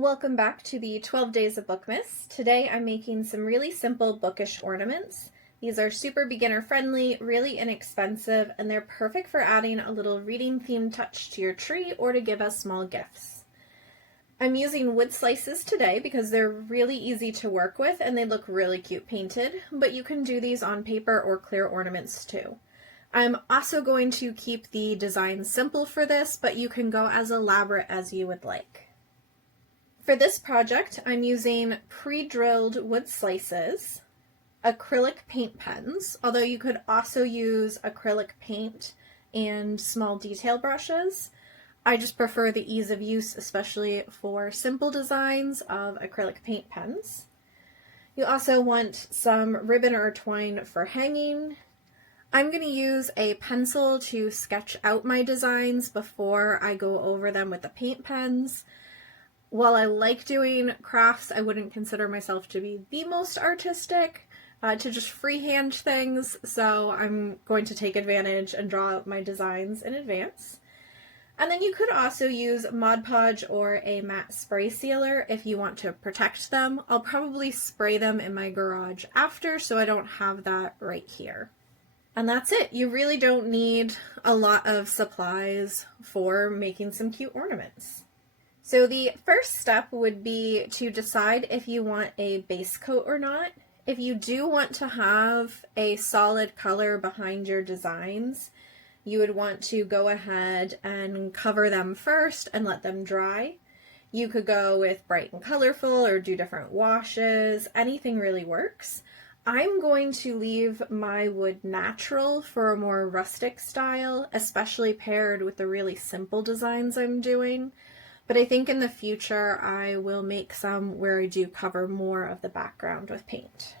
Welcome back to the 12 Days of Bookmas. Today I'm making some really simple bookish ornaments. These are super beginner friendly, really inexpensive, and they're perfect for adding a little reading themed touch to your tree or to give as small gifts. I'm using wood slices today because they're really easy to work with and they look really cute painted, but you can do these on paper or clear ornaments too. I'm also going to keep the design simple for this, but you can go as elaborate as you would like. For this project, I'm using pre-drilled wood slices, acrylic paint pens, although you could also use acrylic paint and small detail brushes. I just prefer the ease of use, especially for simple designs of acrylic paint pens. You also want some ribbon or twine for hanging. I'm going to use a pencil to sketch out my designs before I go over them with the paint pens. While I like doing crafts, I wouldn't consider myself to be the most artistic, to just freehand things, so I'm going to take advantage and draw out my designs in advance. And then you could also use Mod Podge or a matte spray sealer if you want to protect them. I'll probably spray them in my garage after, so I don't have that right here. And that's it. You really don't need a lot of supplies for making some cute ornaments. So the first step would be to decide if you want a base coat or not. If you do want to have a solid color behind your designs, you would want to go ahead and cover them first and let them dry. You could go with bright and colorful or do different washes. Anything really works. I'm going to leave my wood natural for a more rustic style, especially paired with the really simple designs I'm doing. But I think in the future I will make some where I do cover more of the background with paint.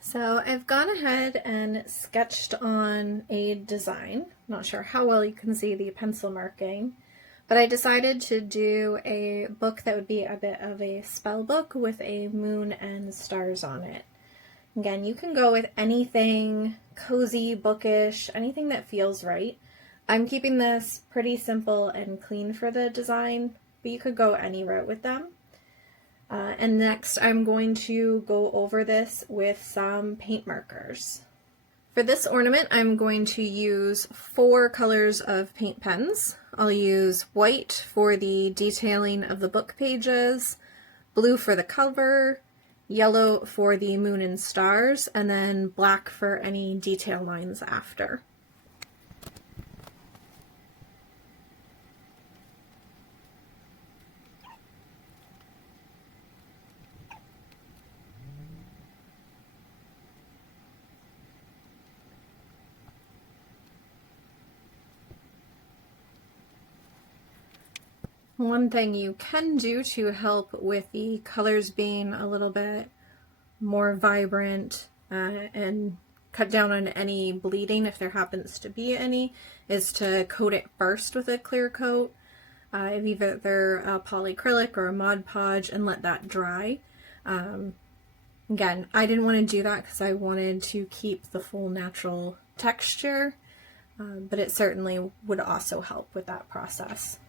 So I've gone ahead and sketched on a design. Not sure how well you can see the pencil marking, but I decided to do a book that would be a bit of a spell book with a moon and stars on it. Again, you can go with anything cozy, bookish, anything that feels right. I'm keeping this pretty simple and clean for the design, but you could go any route with them. And next I'm going to go over this with some paint markers. For this ornament I'm going to use 4 colors of paint pens. I'll use white for the detailing of the book pages, blue for the cover, yellow for the moon and stars, and then black for any detail lines after. One thing you can do to help with the colors being a little bit more vibrant and cut down on any bleeding, if there happens to be any, is to coat it first with a clear coat, either a polyacrylic or a Mod Podge, and let that dry. Again, I didn't want to do that because I wanted to keep the full natural texture, but it certainly would also help with that process.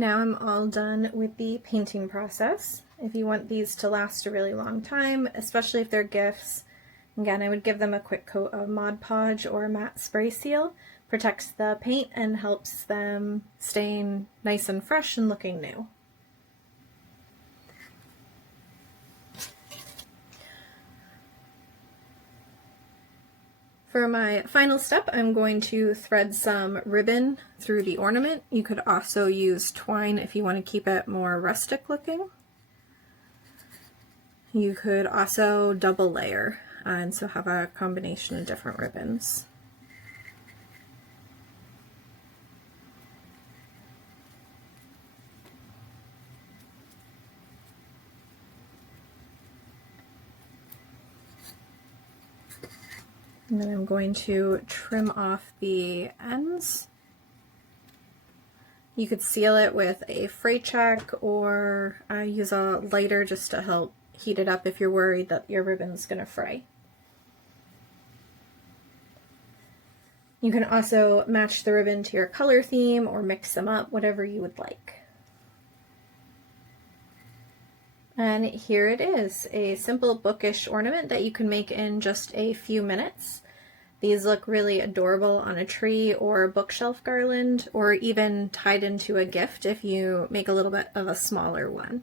Now I'm all done with the painting process. If you want these to last a really long time, especially if they're gifts, again, I would give them a quick coat of Mod Podge or matte spray seal. Protects the paint and helps them staying nice and fresh and looking new. For my final step, I'm going to thread some ribbon through the ornament. You could also use twine if you want to keep it more rustic looking. You could also double layer and so have a combination of different ribbons. And then I'm going to trim off the ends. You could seal it with a fray check or use a lighter just to help heat it up if you're worried that your ribbon's going to fray. You can also match the ribbon to your color theme or mix them up, whatever you would like. And here it is, a simple bookish ornament that you can make in just a few minutes. These look really adorable on a tree or bookshelf garland, or even tied into a gift if you make a little bit of a smaller one.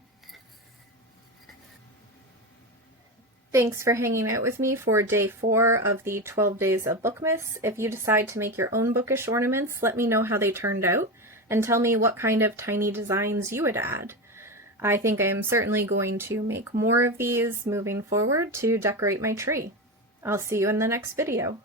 Thanks for hanging out with me for day 4 of the 12 Days of Bookmas. If you decide to make your own bookish ornaments, let me know how they turned out and tell me what kind of tiny designs you would add. I think I am certainly going to make more of these moving forward to decorate my tree. I'll see you in the next video.